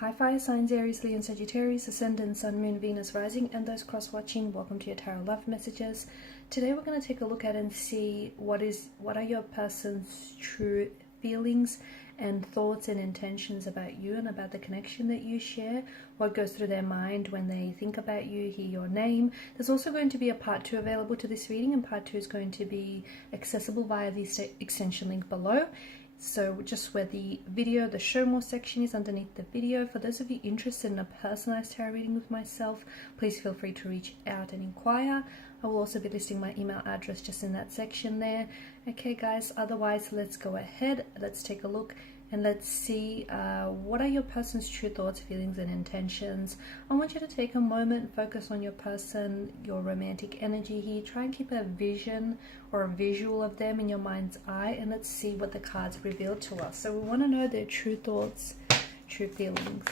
Hi fire signs, Aries, Leo and Sagittarius, Ascendant, Sun, Moon, Venus, Rising, and those cross-watching, welcome to your Tarot Love Messages. Today we're going to take a look at and see what are your person's true feelings and thoughts and intentions about you and about the connection that you share, what goes through their mind when they think about you, hear your name. There's also going to be a part 2 available to this reading, and part 2 is going to be accessible via the extension link below. So just where the video, the show more section is underneath the video. For those of you interested in a personalized tarot reading with myself, please feel free to reach out and inquire. I will also be listing my email address just in that section there. Okay guys, otherwise let's go ahead, let's take a look and let's see what are your person's true thoughts, feelings and intentions. I want you to take a moment, focus on your person, your romantic energy here. Try and keep a vision or a visual of them in your mind's eye, and let's see what the cards reveal to us. So we want to know their true thoughts, true feelings.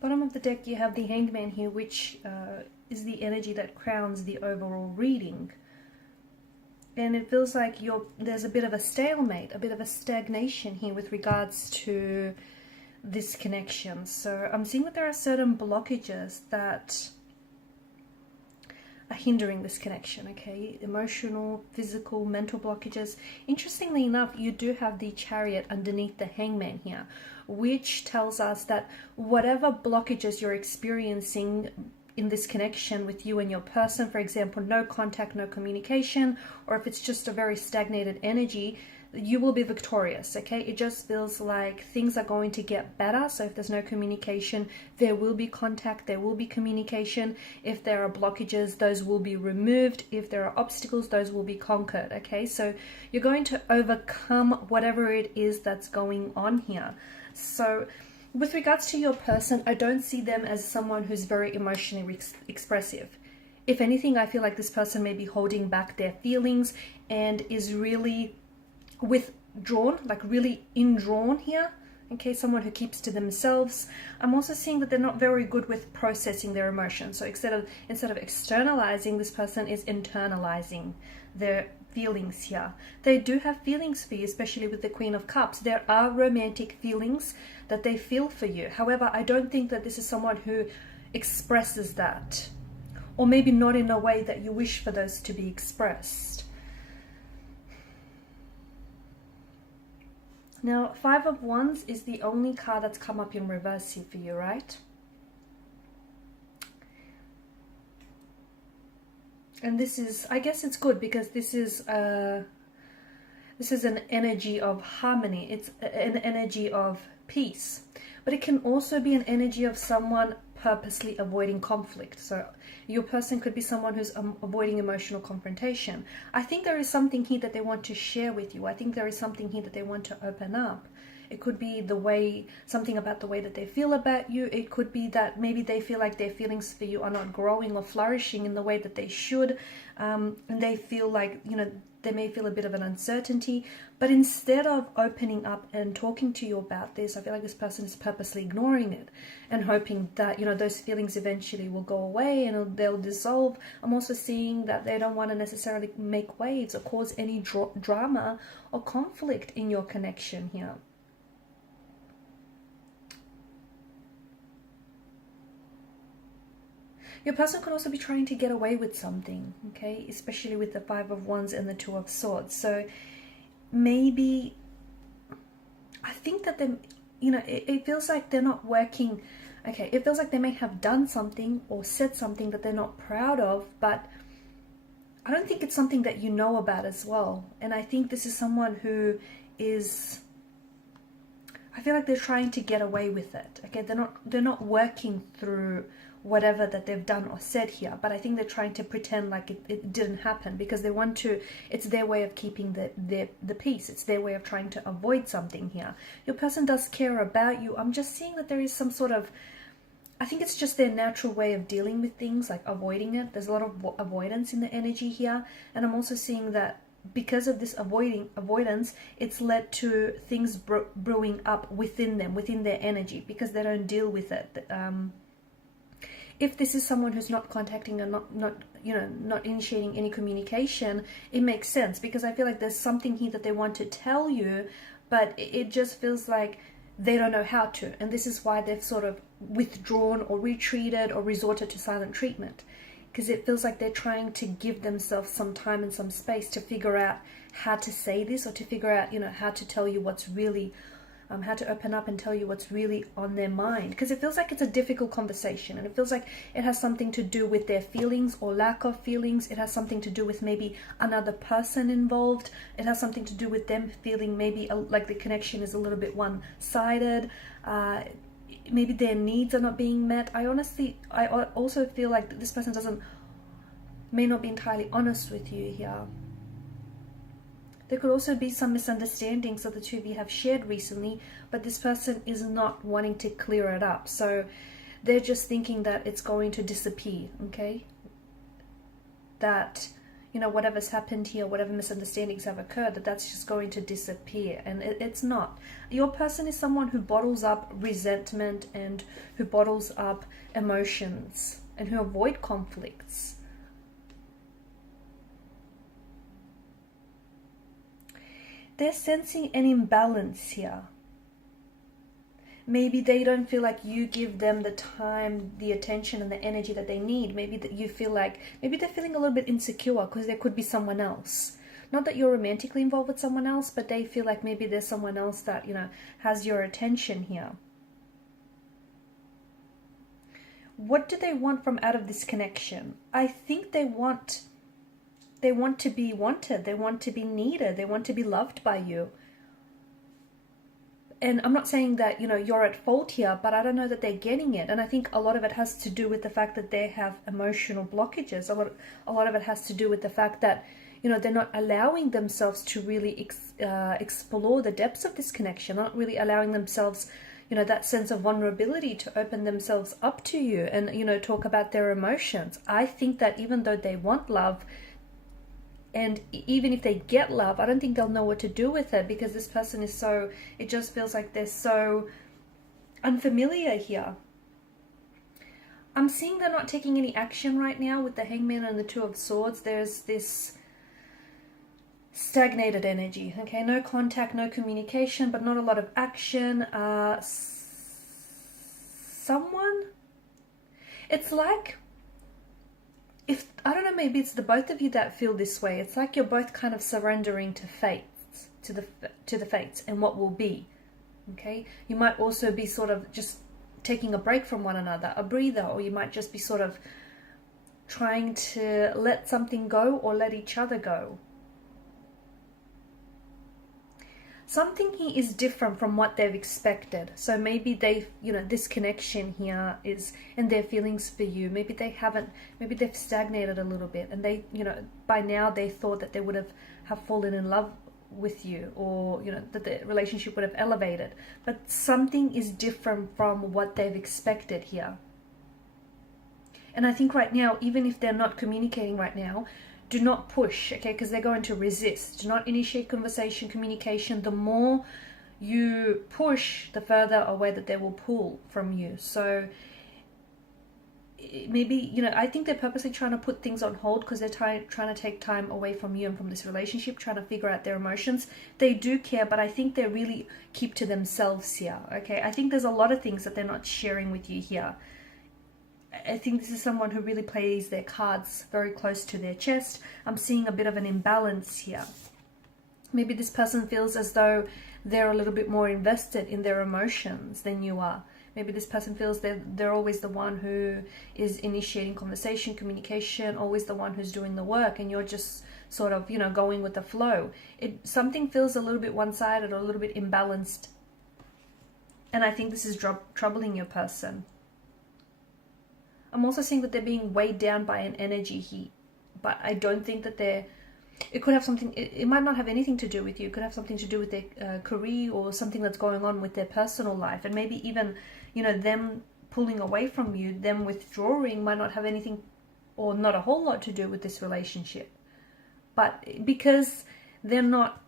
Bottom of the deck you have the Hanged Man here, which is the energy that crowns the overall reading. And it feels like there's a bit of a stalemate, a bit of a stagnation here with regards to this connection. So I'm seeing that there are certain blockages that are hindering this connection, okay? Emotional, physical, mental blockages. Interestingly enough, you do have the Chariot underneath the Hangman here, which tells us that whatever blockages you're experiencing in this connection with you and your person, for example, no contact, no communication, or if it's just a very stagnated energy, you will be victorious, okay? It just feels like things are going to get better. So if there's no communication, there will be contact, there will be communication. If there are blockages, those will be removed. If there are obstacles, those will be conquered, okay? So you're going to overcome whatever it is that's going on here. So with regards to your person, I don't see them as someone who's very emotionally expressive. If anything, I feel like this person may be holding back their feelings and is really withdrawn, like really indrawn here, okay? Someone who keeps to themselves. I'm also seeing that they're not very good with processing their emotions. So instead of externalizing, this person is internalizing their feelings here. They do have feelings for you, especially with the Queen of Cups. There are romantic feelings that they feel for you. However, I don't think that this is someone who expresses that, or maybe not in a way that you wish for those to be expressed. Now, Five of Wands is the only card that's come up in reverse here for you, right? And this is, I guess it's good because this is an energy of harmony. It's an energy of peace. But it can also be an energy of someone purposely avoiding conflict. So your person could be someone who's avoiding emotional confrontation. I think there is something here that they want to share with you. I think there is something here that they want to open up. It could be something about the way that they feel about you. It could be that maybe they feel like their feelings for you are not growing or flourishing in the way that they should. And they feel like, they may feel a bit of an uncertainty. But instead of opening up and talking to you about this, I feel like this person is purposely ignoring it and hoping that, those feelings eventually will go away and they'll dissolve. I'm also seeing that they don't want to necessarily make waves or cause any drama or conflict in your connection here. Your person could also be trying to get away with something, okay? Especially with the Five of Wands and the Two of Swords. So maybe, I think that it feels like they're not working, okay? It feels like they may have done something or said something that they're not proud of, but I don't think it's something that you know about as well. And I think this is someone who is I feel like they're trying to get away with it. Okay, they're not working through whatever that they've done or said here, but I think they're trying to pretend like it didn't happen, because they want to, it's their way of keeping the peace. It's their way of trying to avoid something here. Your person does care about you. I'm just seeing that there is some sort of, I think it's just their natural way of dealing with things, like avoiding it. There's a lot of avoidance in the energy here, and I'm also seeing that because of this avoidance, it's led to things brewing up within them, within their energy, because they don't deal with it. If this is someone who's not contacting or not initiating any communication, it makes sense, because I feel like there's something here that they want to tell you, but it just feels like they don't know how to, and this is why they've sort of withdrawn or retreated or resorted to silent treatment, because it feels like they're trying to give themselves some time and some space to figure out how to say this, or to figure out, how to tell you what's really, how to open up and tell you what's really on their mind, because it feels like it's a difficult conversation, and it feels like it has something to do with their feelings or lack of feelings. It has something to do with maybe another person involved. It has something to do with them feeling maybe like the connection is a little bit one-sided. Maybe their needs are not being met. I also feel like this person may not be entirely honest with you here. There could also be some misunderstandings that the two of you have shared recently, but this person is not wanting to clear it up. So they're just thinking that it's going to disappear, okay? That, whatever's happened here, whatever misunderstandings have occurred, that's just going to disappear. And it's not. Your person is someone who bottles up resentment and who bottles up emotions and who avoid conflicts. They're sensing an imbalance here. Maybe they don't feel like you give them the time, the attention, and the energy that they need. Maybe that you feel like, maybe they're feeling a little bit insecure because there could be someone else. Not that you're romantically involved with someone else, but they feel like maybe there's someone else that, has your attention here. What do they want from out of this connection? I think they want to be wanted. They want to be needed. They want to be loved by you. And I'm not saying that, you're at fault here, but I don't know that they're getting it. And I think a lot of it has to do with the fact that they have emotional blockages. A lot of it has to do with the fact that, they're not allowing themselves to really explore the depths of this connection, not really allowing themselves, that sense of vulnerability to open themselves up to you and, talk about their emotions. I think that even though they want love, and even if they get love, I don't think they'll know what to do with it, because this person is it just feels like they're so unfamiliar here. I'm seeing they're not taking any action right now with the Hangman and the Two of Swords. There's this stagnated energy, okay? No contact, no communication, but not a lot of action. It's like, I don't know, maybe it's the both of you that feel this way. It's like you're both kind of surrendering to fate, to the fates and what will be, okay? You might also be sort of just taking a break from one another, a breather, or you might just be sort of trying to let something go or let each other go. Something here is different from what they've expected. So maybe they've, this connection here is, and their feelings for you, maybe they've stagnated a little bit, and they, by now they thought that they would have fallen in love with you, or, that the relationship would have elevated. But something is different from what they've expected here. And I think right now, even if they're not communicating right now, do not push, okay, because they're going to resist. Do not initiate conversation, communication. The more you push, the further away that they will pull from you. So maybe, I think they're purposely trying to put things on hold because they're trying to take time away from you and from this relationship, trying to figure out their emotions. They do care, but I think they really keep to themselves here, okay? I think there's a lot of things that they're not sharing with you here. I think this is someone who really plays their cards very close to their chest. I'm seeing a bit of an imbalance here. Maybe this person feels as though they're a little bit more invested in their emotions than you are. Maybe this person feels that they're always the one who is initiating conversation, communication, always the one who's doing the work, and you're just sort of, going with the flow. Something feels a little bit one-sided or a little bit imbalanced And I think this is troubling your person. I'm also seeing that they're being weighed down by an energy heat, but I don't think that it could have something, it might not have anything to do with you. It could have something to do with their career or something that's going on with their personal life. And maybe even, you know, them pulling away from you, them withdrawing might not have anything or not a whole lot to do with this relationship. But because they're not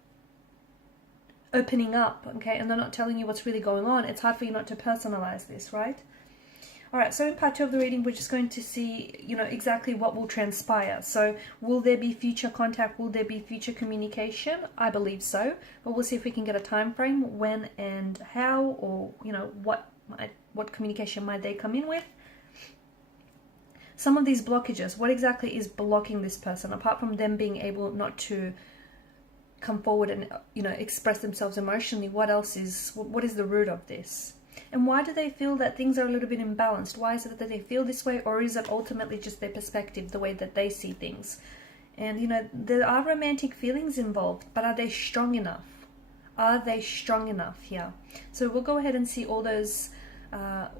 opening up, okay, and they're not telling you what's really going on, it's hard for you not to personalize this, right? All right, so in part 2 of the reading, we're just going to see, you know, exactly what will transpire. So will there be future contact? Will there be future communication? I believe so, but we'll see if we can get a time frame, when and how, or, you know, what communication might they come in with. Some of these blockages, what exactly is blocking this person, apart from them being able not to come forward and, you know, express themselves emotionally? What else is, what is the root of this? And why do they feel that things are a little bit imbalanced? Why is it that they feel this way, or is it ultimately just their perspective, the way that they see things? And, you know, there are romantic feelings involved, but are they strong enough? Are they strong enough here? So we'll go ahead and see all those,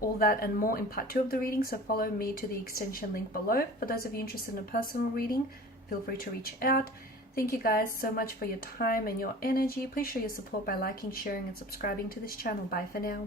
all that and more in part 2 of the reading. So follow me to the extension link below. For those of you interested in a personal reading, feel free to reach out. Thank you guys so much for your time and your energy. Please show your support by liking, sharing, and subscribing to this channel. Bye for now.